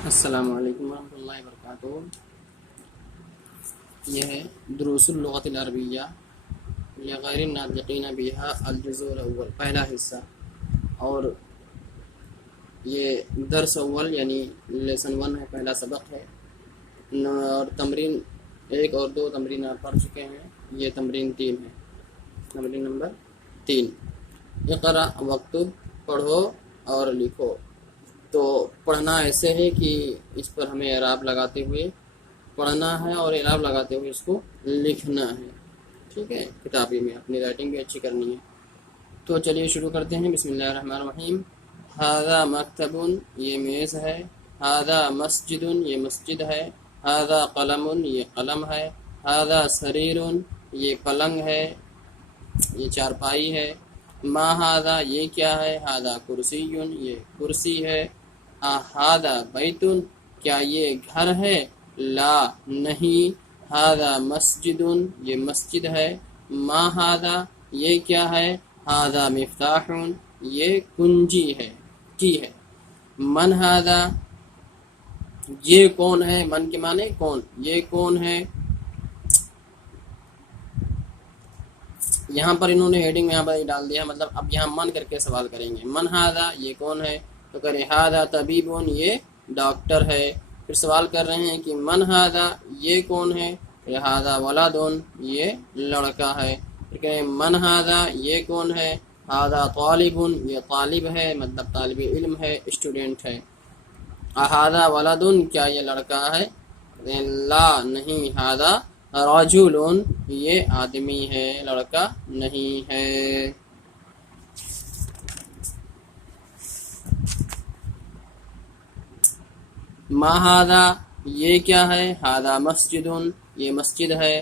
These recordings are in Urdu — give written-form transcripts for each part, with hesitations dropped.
السلام علیکم ورحمۃ اللہ وبرکاتہ۔ یہ ہے دروس اللغۃ العربیہ لغیر الناطقین بہا الجزء الاول، پہلا حصہ، اور یہ درس اول یعنی لیسن 1 ہے، پہلا سبق ہے، اور تمرین 1 اور 2 تمرین آپ پڑھ چکے ہیں، یہ تمرین 3 ہے، تمرین نمبر 3۔ اقرأ واکتب، پڑھو اور لکھو۔ تو پڑھنا ایسے ہے کہ اس پر ہمیں اعراب لگاتے ہوئے پڑھنا ہے اور اعراب لگاتے ہوئے اس کو لکھنا ہے، ٹھیک ہے، کتابی میں اپنی رائٹنگ بھی اچھی کرنی ہے۔ تو چلیے شروع کرتے ہیں، بسم اللہ الرحمن الرحیم۔ ھذا مکتب، یہ میز ہے، ھذا مسجد، یہ مسجد ہے، ھذا قلم، یہ قلم ہے، ھذا سریر، یہ پلنگ ہے، یہ چارپائی ہے، ما ھذا، یہ کیا ہے، ھذا کرسی، یہ کرسی ہے، ھذا بیت، کیا یہ گھر ہے، لا، نہیں، ھذا مسجد، یہ مسجد ہے، ما ھذا، یہ کیا ہے، ھذا مفتاح، یہ کنجی ہے، کی ہے، من ھذا، یہ کون ہے، من کے معنی کون، یہ کون ہے۔ یہاں پر انہوں نے ہیڈنگ میں یہاں پر ڈال دیا، مطلب اب یہاں من کر کے سوال کریں گے، من ھذا، یہ کون ہے، تو کرے ھذا طبیب، یہ ڈاکٹر ہے۔ پھر سوال کر رہے ہیں کہ من ھذا، یہ کون ہے، ھذا ولد، یہ لڑکا ہے۔ پھر کہیں من ھذا، یہ کون ہے، ھذا طالب، یہ طالب ہے، مطلب طالب علم ہے، اسٹوڈنٹ ہے۔ ھذا ولد، کیا یہ لڑکا ہے، لا، نہیں، ھذا رجل، یہ آدمی ہے، لڑکا نہیں ہے۔ ما ھذا، یہ کیا ہے، ھذا مسجد، یہ مسجد ہے،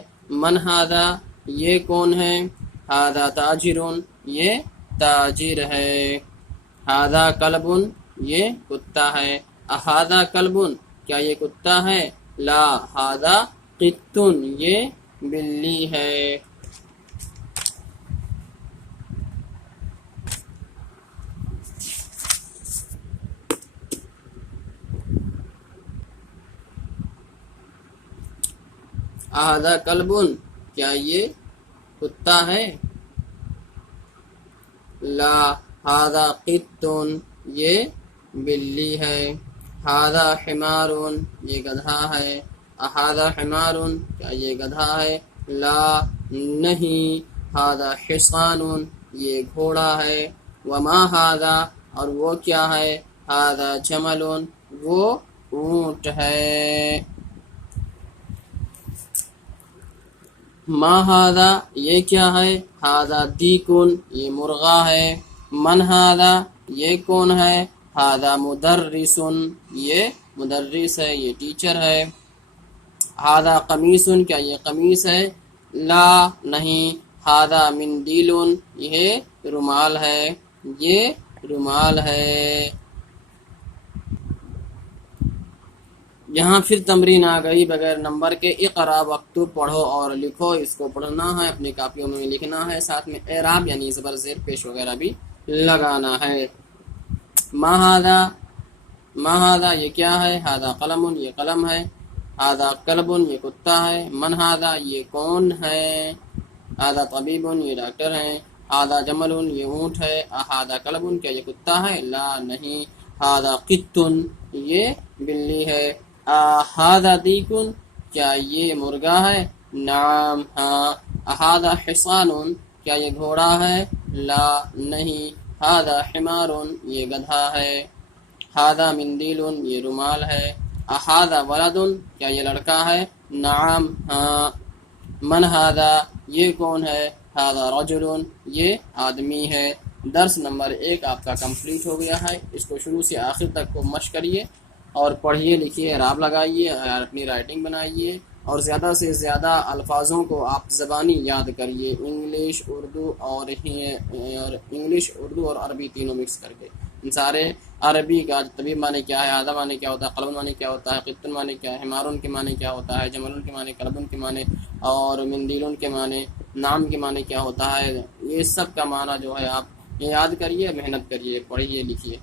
من ھذا، یہ کون ہے، ھذا تاجر، یہ تاجر ہے، ھذا کلب، یہ کتا ہے، اھذا کلب، کیا یہ کتا ہے، لا، ھذا قط، یہ بلی ہے۔ اھذا کلب، کیا یہ کتا ہے، لا، ھذا قط، یہ بلی ہے، ھذا حمار، یہ گدھا ہے، اھذا حمار، کیا یہ گدھا ہے، لا، نہیں، ھذا حصان، یہ گھوڑا ہے، وما ھذا، اور وہ کیا ہے، ھذا جمل، وہ اونٹ ہے۔ ما ھذا، یہ کیا ہے، ھذا دیک، یہ مرغا ہے، من ھذا، یہ کون ہے، ھذا مدرس، یہ مدرس ہے، یہ ٹیچر ہے، ھذا قمیص، کیا یہ قمیص ہے، لا، نہیں، ھذا مندیل، یہ رومال ہے، یہ رومال ہے۔ یہاں پھر تمرین آ گئی بغیر نمبر کے، اقرا واکتب، پڑھو اور لکھو۔ اس کو پڑھنا ہے، اپنی کاپیوں میں لکھنا ہے، ساتھ میں اعراب یعنی زبر زیر پیش وغیرہ بھی لگانا ہے۔ ما ھذا، ما ھذا، یہ کیا ہے، ھذا قلم، یہ قلم ہے، ھذا کلب، یہ کتا ہے، من ھذا، یہ کون ہے، ھذا طبیب، یہ ڈاکٹر ہے، ھذا جمل، یہ اونٹ ہے، اھذا کلب، کیا یہ کتا ہے، لا، نہیں، ھذا قط، یہ بلی ہے، اھذا دیک، کیا یہ مرغا ہے، نعم، ہاں، اھذا حصان، کیا یہ گھوڑا ہے، لا، نہیں، ھذا حمار، یہ گدھا ہے، ھذا مندیل، یہ رومال ہے، اھذا ولد، کیا یہ لڑکا ہے، نعم، ہاں، من ھذا، یہ کون ہے، ھذا رجل، یہ آدمی ہے۔ درس نمبر 1 آپ کا کمپلیٹ ہو گیا ہے۔ اس کو شروع سے آخر تک کو مشق کریے اور پڑھیے، لکھیے، اعراب لگائیے اور اپنی رائٹنگ بنائیے، اور زیادہ سے زیادہ الفاظوں کو آپ زبانی یاد کریے، انگلش، اردو اور عربی تینوں مکس کر کے۔ ان سارے عربی کا طبیب معنی کیا ہے، آدھا معنی کیا ہوتا ہے، قلم معنی کیا ہوتا ہے، قطن معنی کیا ہے، حمارن کے معنی کیا ہوتا ہے، جملن کے معنی، کلبن کے معنی، اور مندیلن کے معنی، نام کے معنی کیا ہوتا ہے، یہ سب کا معنی جو ہے آپ یاد کریے، محنت کریے، پڑھیے، لکھیے۔